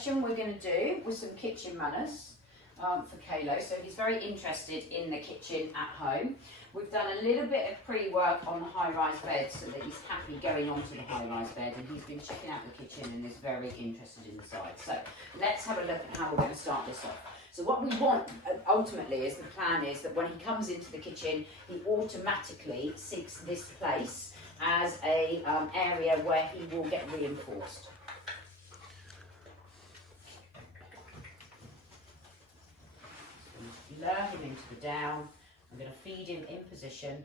session we're going to do with some kitchen manners for Kalo. So he's very interested in the kitchen at home. We've done a little bit of pre-work on the high-rise bed so that he's happy going onto the high-rise bed, and he's been checking out the kitchen and is very interested in the side. So let's have a look at how we're going to start this off. So what we want ultimately is the plan is that when he comes into the kitchen, he automatically seeks this place as a area where he will get reinforced. Lure him into the down. I'm going to feed him in position.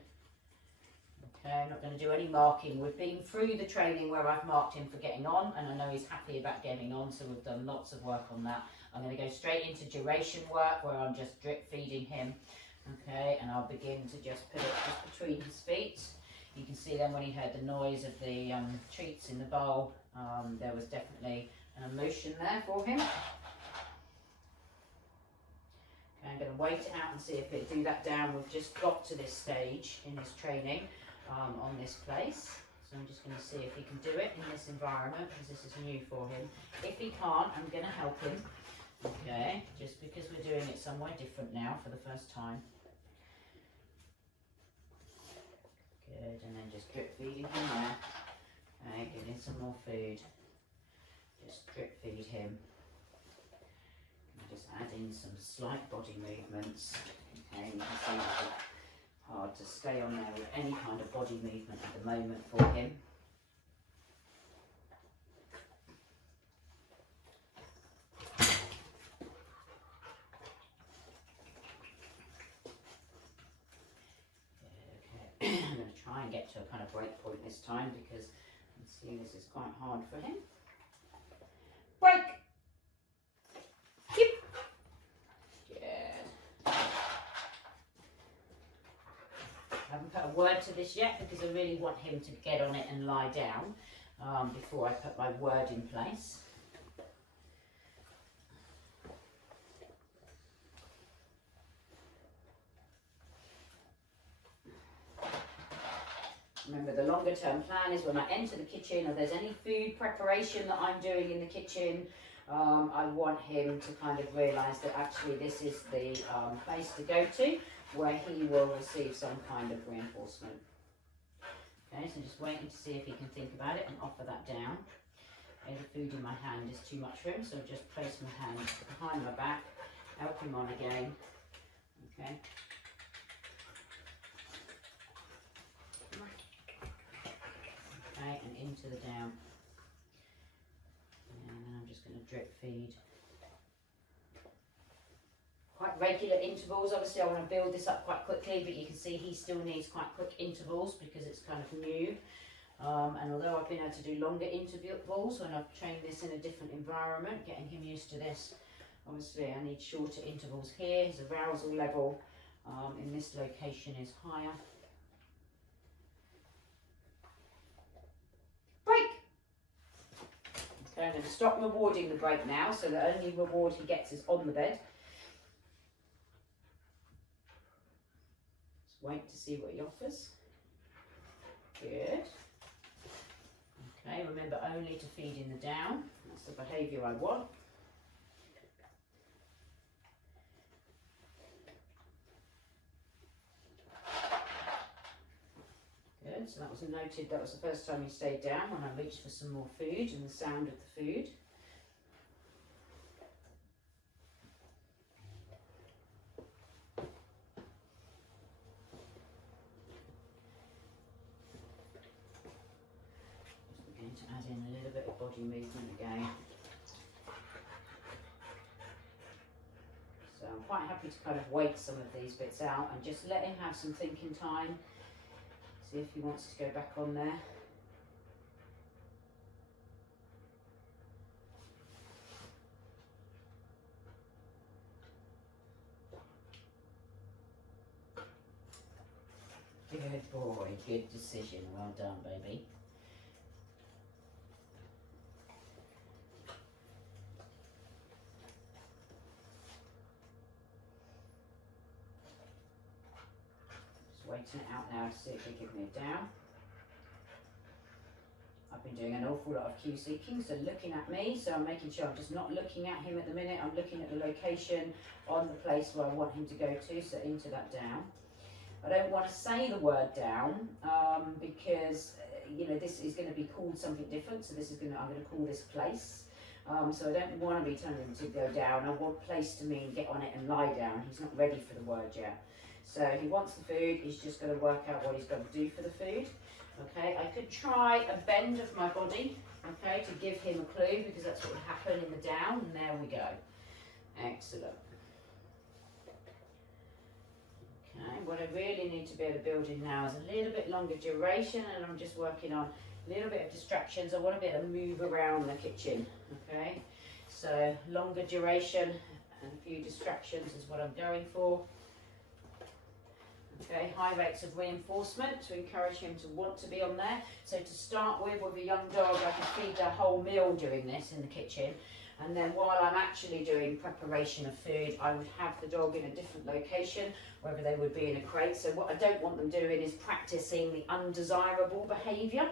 Okay, I'm not going to do any marking. We've been through the training where I've marked him for getting on, and I know he's happy about getting on, so we've done lots of work on that. I'm going to go straight into duration work where I'm just drip feeding him. Okay, and I'll begin to just put it just between his feet. You can see then when he heard the noise of the treats in the bowl, there was definitely an emotion there for him. I'm going to wait it out and see if it'll do that down. We've just got to this stage in his training on this place. So I'm just going to see if he can do it in this environment because this is new for him. If he can't, I'm going to help him. Okay, just because we're doing it somewhere different now for the first time. Good, and then just drip feeding him there. Okay, give him some more food. Just drip feed him. Just add in some slight body movements. Okay, you can see it's hard to stay on there with any kind of body movement at the moment for him. Okay, I'm going to try and get to a kind of break point this time because I'm seeing this is quite hard for him. Break! I haven't put a word to this yet because I really want him to get on it and lie down before I put my word in place. Remember, the longer term plan is when I enter the kitchen or there's any food preparation that I'm doing in the kitchen, I want him to kind of realise that actually this is the place to go to where he will receive some kind of reinforcement. Okay, so just waiting to see if he can think about it and offer that down. Okay, the food in my hand is too much for him, so just place my hand behind my back, help him on again. Okay. Okay, and into the down. And then I'm just going to drip feed. Quite regular intervals. Obviously I want to build this up quite quickly, but you can see he still needs quite quick intervals because it's kind of new. And although I've been able to do longer intervals when I've trained this in a different environment, getting him used to this, obviously I need shorter intervals here. His arousal level in this location is higher. Break! Okay, I'm going to stop rewarding the break now, so the only reward he gets is on the bed. Wait to see what he offers. Good. Okay, remember only to feed in the down. That's the behaviour I want. Good, so that was noted. That was the first time he stayed down when I reached for some more food and the sound of the food. To add in a little bit of body movement again. So I'm quite happy to kind of wait some of these bits out and just let him have some thinking time. See if he wants to go back on there. Good boy, good decision. Well done, baby. Waiting it out now to see if they give me a down. I've been doing an awful lot of cue seeking, so looking at me, so I'm making sure I'm just not looking at him at the minute, I'm looking at the location on the place where I want him to go to, so into that down. I don't want to say the word down because you know, this is going to be called something different, so this is I'm going to call this place. So I don't want to be telling him to go down. I want place to mean get on it and lie down. He's not ready for the word yet. So he wants the food, he's just going to work out what he's got to do for the food. Okay, I could try a bend of my body, okay, to give him a clue, because that's what would happen in the down, and there we go. Excellent. Okay, what I really need to be able to build in now is a little bit longer duration, and I'm just working on a little bit of distractions. I want to be able to move around the kitchen, okay? So longer duration and a few distractions is what I'm going for. Okay, high rates of reinforcement to encourage him to want to be on there. So to start with a young dog, I can feed a whole meal doing this in the kitchen. And then while I'm actually doing preparation of food, I would have the dog in a different location, whether they would be in a crate. So what I don't want them doing is practicing the undesirable behaviour.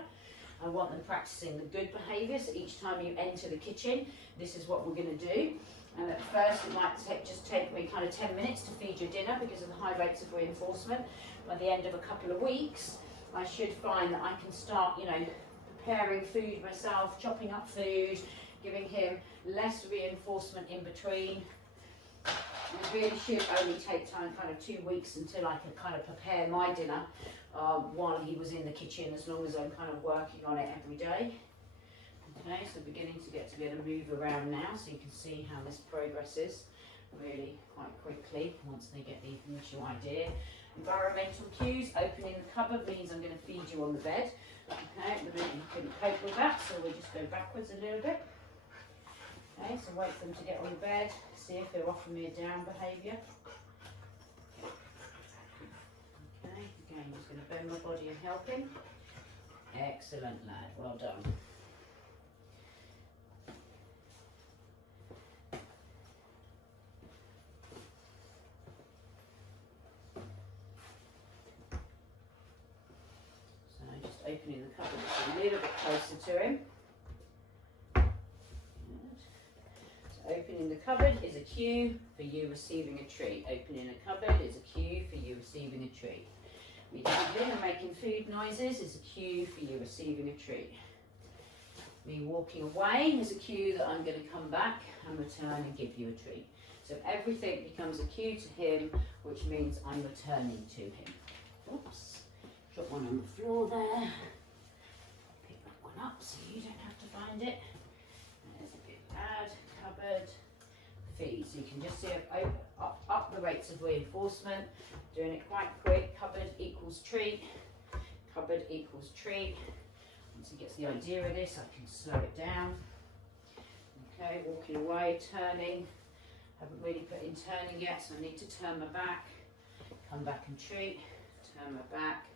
I want them practicing the good behaviour. So each time you enter the kitchen, this is what we're going to do. And at first it might just take me kind of 10 minutes to feed your dinner because of the high rates of reinforcement. By the end of a couple of weeks, I should find that I can start, you know, preparing food myself, chopping up food, giving him less reinforcement in between. It really should only take time, kind of 2 weeks, until I can kind of prepare my dinner while he was in the kitchen, as long as I'm kind of working on it every day. Okay, so beginning to get to be able to move around now, so you can see how this progresses really quite quickly once they get the initial idea. Environmental cues, opening the cupboard means I'm going to feed you on the bed. Okay, at the minute you couldn't cope with that, so we'll just go backwards a little bit. Okay, so wait for them to get on the bed, see if they're offering me a down behaviour. Okay, again, I'm just going to bend my body and help him. Excellent, lad, well done. Opening the cupboard just a little bit closer to him. Good. So opening the cupboard is a cue for you receiving a treat. Opening a cupboard is a cue for you receiving a treat. Me digging and making food noises is a cue for you receiving a treat. Me walking away is a cue that I'm going to come back and return and give you a treat. So everything becomes a cue to him, which means I'm returning to him. Oops. Drop one on the floor there. Pick that one up so you don't have to find it. There's a bit bad. Cupboard. Feed. So you can just see up the rates of reinforcement. Doing it quite quick. Cupboard equals treat. Cupboard equals treat. Once he gets the idea of this, I can slow it down. Okay, walking away, turning. Haven't really put in turning yet, so I need to turn my back. Come back and treat. Turn my back.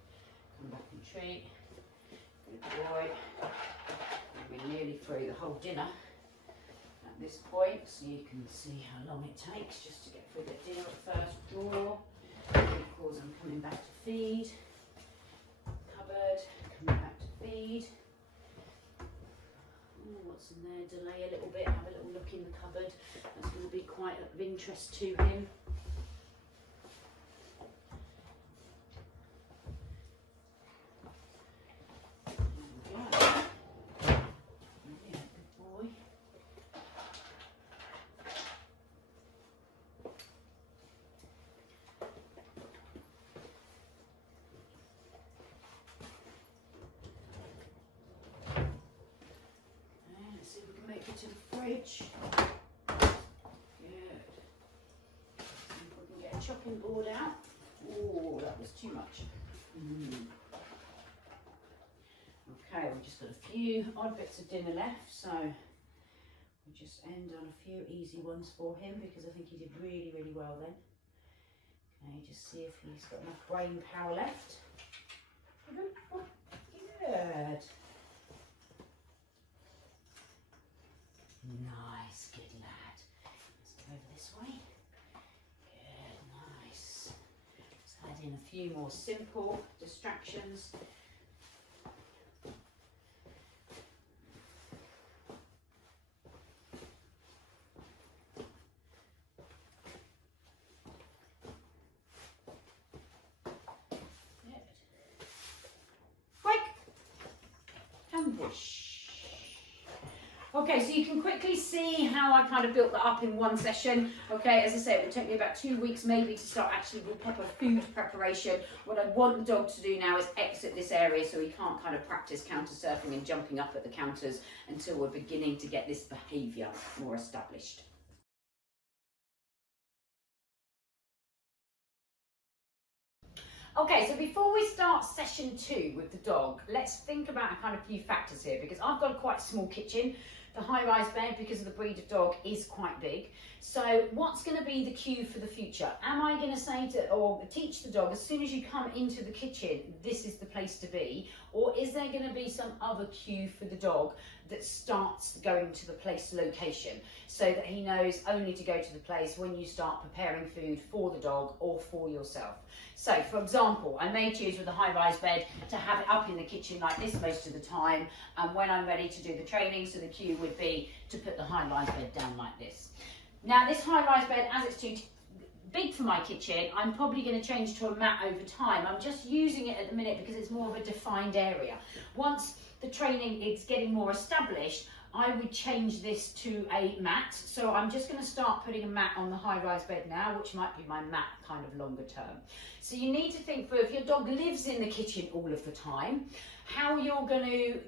Come back and treat. Good boy. And we're nearly through the whole dinner at this point, so you can see how long it takes just to get through the dinner at first drawer. Equals I'm coming back to feed. Cupboard, coming back to feed. Ooh, what's in there? Delay a little bit, have a little look in the cupboard. That's going to be quite of interest to him. To the fridge. Good. See if we can get a chopping board out. Oh, that was too much. Okay, we've just got a few odd bits of dinner left, so we'll just end on a few easy ones for him because I think he did really, really well then. Okay, just see if he's got enough brain power left. Good. Nice, good lad. Let's go over this way. Good, nice. Let's add in a few more simple distractions. Okay, so you can quickly see how I kind of built that up in one session. Okay, as I say, it will take me about 2 weeks maybe to start actually with proper food preparation. What I want the dog to do now is exit this area so he can't kind of practice counter surfing and jumping up at the counters until we're beginning to get this behaviour more established. Okay, so before we start session 2 with the dog, let's think about a kind of few factors here, because I've got a quite small kitchen. The high-rise bed, because of the breed of dog, is quite big. So what's going to be the cue for the future? Am I going to say to, or teach the dog, as soon as you come into the kitchen, this is the place to be? Or is there going to be some other cue for the dog that starts going to the place location, so that he knows only to go to the place when you start preparing food for the dog or for yourself? So, for example, I may choose with a high-rise bed to have it up in the kitchen like this most of the time, and when I'm ready to do the training, so the cue would be to put the high-rise bed down like this. Now, this high-rise bed, as it's too big for my kitchen, I'm probably going to change to a mat over time. I'm just using it at the minute because it's more of a defined area. Once the training is getting more established, I would change this to a mat. So I'm just going to start putting a mat on the high-rise bed now, which might be my mat kind of longer term. So you need to think through, if your dog lives in the kitchen all of the time, how you're going to,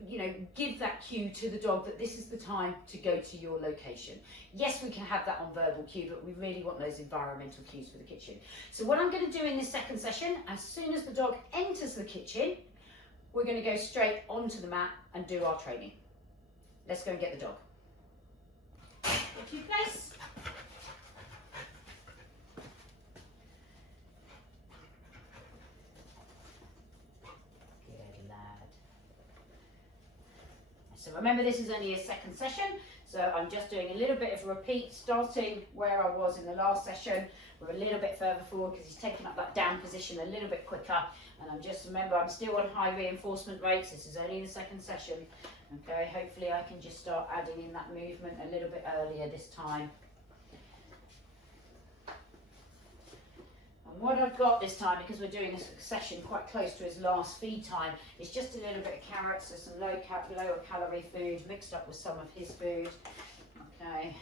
give that cue to the dog that this is the time to go to your location. Yes, we can have that on verbal cue, but we really want those environmental cues for the kitchen. So what I'm going to do in this second session, as soon as the dog enters the kitchen, we're going to go straight onto the mat and do our training. Let's go and get the dog. Into your place. Good lad. So remember, this is only a second session, so I'm just doing a little bit of a repeat, starting where I was in the last session. We're a little bit further forward because he's taking up that down position a little bit quicker. And I'm still on high reinforcement rates. This is only the second session. Okay, hopefully I can just start adding in that movement a little bit earlier this time. And what I've got this time, because we're doing a session quite close to his last feed time, is just a little bit of carrots, so some lower calorie food mixed up with some of his food. Okay,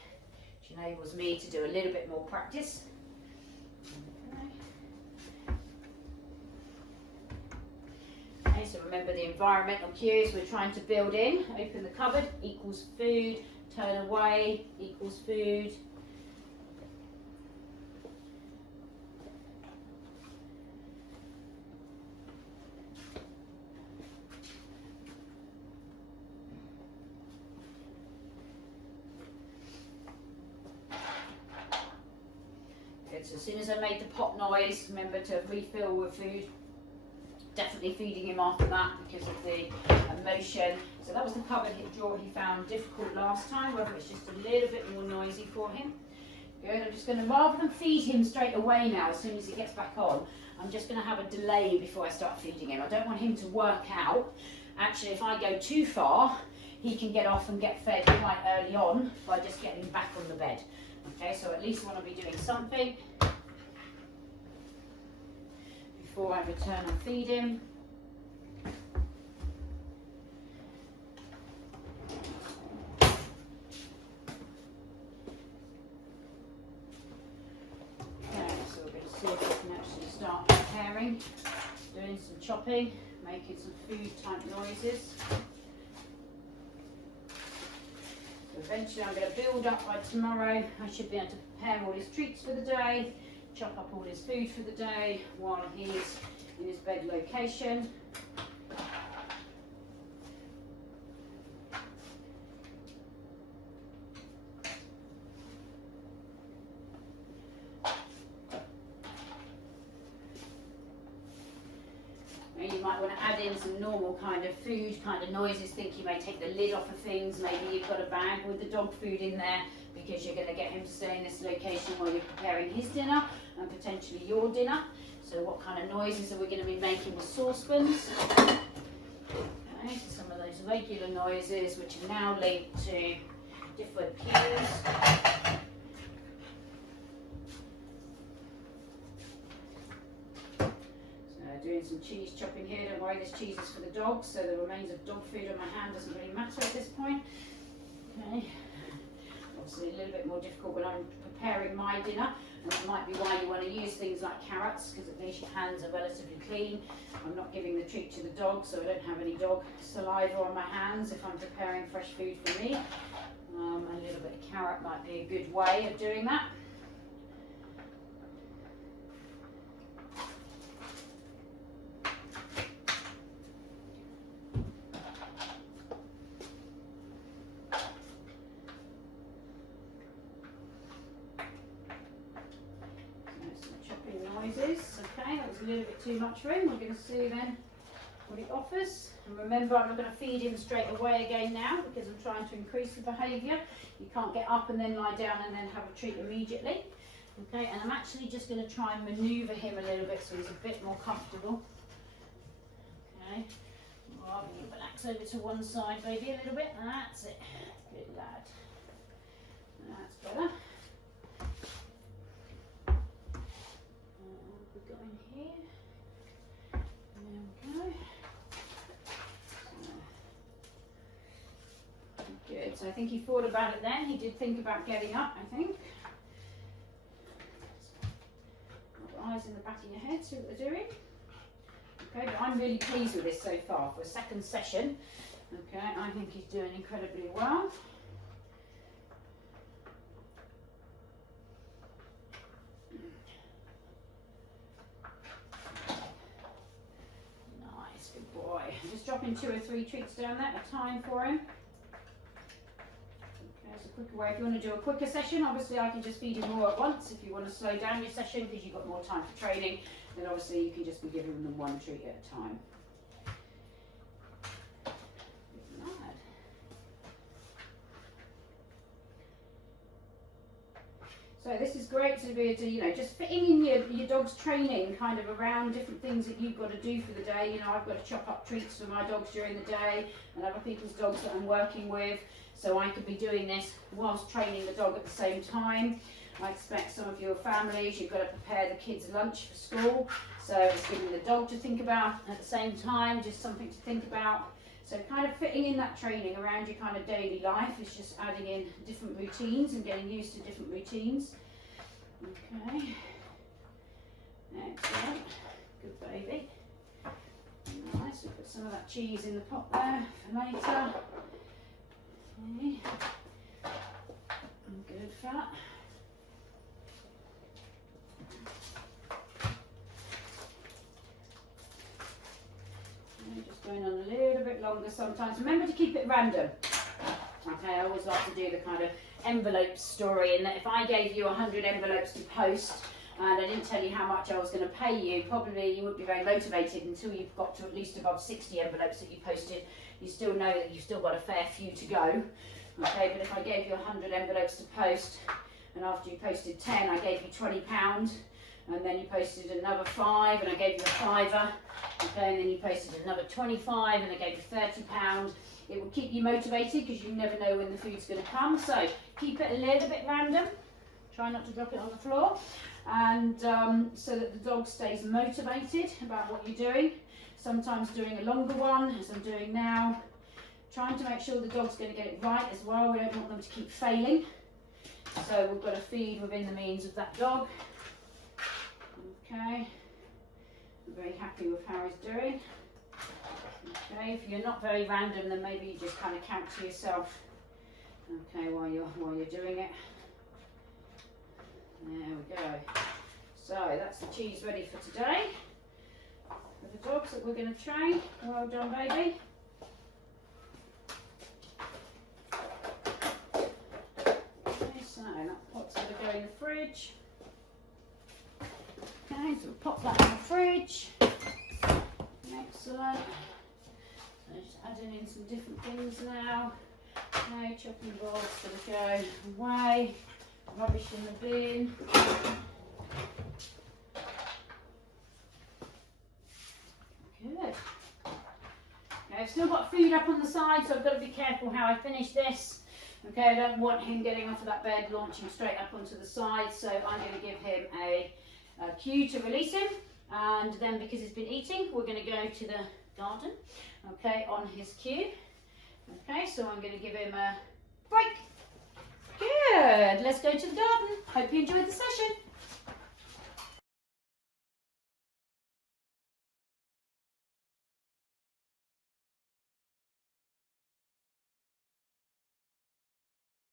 which enables me to do a little bit more practice. Okay, so remember the environmental cues we're trying to build in. Open the cupboard equals food, turn away equals food. Good, so as soon as I made the pop noise, remember to refill with food. Definitely feeding him after that because of the emotion. So that was the cupboard drawer he found difficult last time, whether it's just a little bit more noisy for him. Good, I'm just going to, rather than feed him straight away now, as soon as he gets back on, I'm just going to have a delay before I start feeding him. I don't want him to work out. Actually, if I go too far, he can get off and get fed quite early on by just getting back on the bed. Okay, so at least I want to be doing something before I return and feed him. Okay, so we're going to see if we can actually start preparing, doing some chopping, making some food type noises. So eventually I'm going to build up by tomorrow. I should be able to prepare all his treats for the day, chop up all his food for the day while he's in his bed location. And you might want to add in some normal kind of food, kind of noises. Think you may take the lid off of things. Maybe you've got a bag with the dog food in there, because you're going to get him to stay in this location while you're preparing his dinner and potentially your dinner. So what kind of noises are we going to be making with saucepans? Okay, so some of those regular noises which are now linked to different cues. So doing doing some cheese chopping here. Don't worry, this cheese is for the dogs, so the remains of dog food on my hand doesn't really matter at this point. Okay. Obviously a little bit more difficult when I'm preparing my dinner, and that might be why you want to use things like carrots, because at least your hands are relatively clean. I'm not giving the treat to the dog, so I don't have any dog saliva on my hands if I'm preparing fresh food for me. A little bit of carrot might be a good way of doing that. Noises. Okay, that was a little bit too much for him. We're going to see then what he offers. And remember, I'm not going to feed him straight away again now, because I'm trying to increase the behaviour. You can't get up and then lie down and then have a treat immediately. Okay, and I'm actually just going to try and manoeuvre him a little bit so he's a bit more comfortable. Okay, well, you relax over to one side, baby, a little bit. That's it. Good lad. That's better. We're going here. There we go. Good. So I think he thought about it then. He did think about getting up, I think. Got eyes in the back of your head, see what they're doing. Okay, but I'm really pleased with this so far. For a second session, okay, I think he's doing incredibly well. Nice, good boy. I'm just dropping 2 or 3 treats down there at a time for him. There's a quicker way. If you want to do a quicker session, obviously I can just feed him more at once. If you want to slow down your session because you've got more time for training, then obviously you can just be giving them 1 treat at a time. Good lad. So this is great to be able to, you know, just fitting in your dog's training kind of around different things that you've got to do for the day. You know, I've got to chop up treats for my dogs during the day and other people's dogs that I'm working with. So I could be doing this whilst training the dog at the same time. I expect some of your families, you've got to prepare the kids' lunch for school. So it's giving the dog to think about at the same time, just something to think about. So kind of fitting in that training around your kind of daily life is just adding in different routines and getting used to different routines. Okay. Excellent. Good baby. Nice. We'll put some of that cheese in the pot there for later. Okay. And good fat. Just going on a little bit longer sometimes. Remember to keep it random. Okay, I always like to do the kind of envelope story, and that if I gave you 100 envelopes to post and I didn't tell you how much I was going to pay you, probably you wouldn't be very motivated until you've got to at least above 60 envelopes that you posted. You still know that you've still got a fair few to go. Okay, but if I gave you 100 envelopes to post, and after you posted 10 I gave you £20, and then you posted another 5 and I gave you a £5, okay, and then you posted another 25 and I gave you £30, it will keep you motivated because you never know when the food's going to come. So keep it a little bit random, try not to drop it on the floor, and so that the dog stays motivated about what you're doing. Sometimes doing a longer one, as I'm doing now, trying to make sure the dog's going to get it right as well. We don't want them to keep failing, so we've got to feed within the means of that dog. Okay, I'm very happy with how he's doing. Okay, if you're not very random, then maybe you just kind of count to yourself. Okay, while you're doing it. There we go. So that's the cheese ready for today. For the dogs that we're going to train. Well done, baby. Okay, so that pot's going to go in the fridge. Okay, so we'll pop that in the fridge. Excellent. So just adding in some different things now. Okay, chopping board's going to go away. Rubbish in the bin. Good. Okay, I've still got food up on the side, so I've got to be careful how I finish this. Okay, I don't want him getting off of that bed, launching straight up onto the side, so I'm going to give him a cue to release him. And then because he's been eating, we're going to go to the garden, okay, on his cue. Okay, so I'm going to give him a break. Good, let's go to the garden. Hope you enjoyed the session.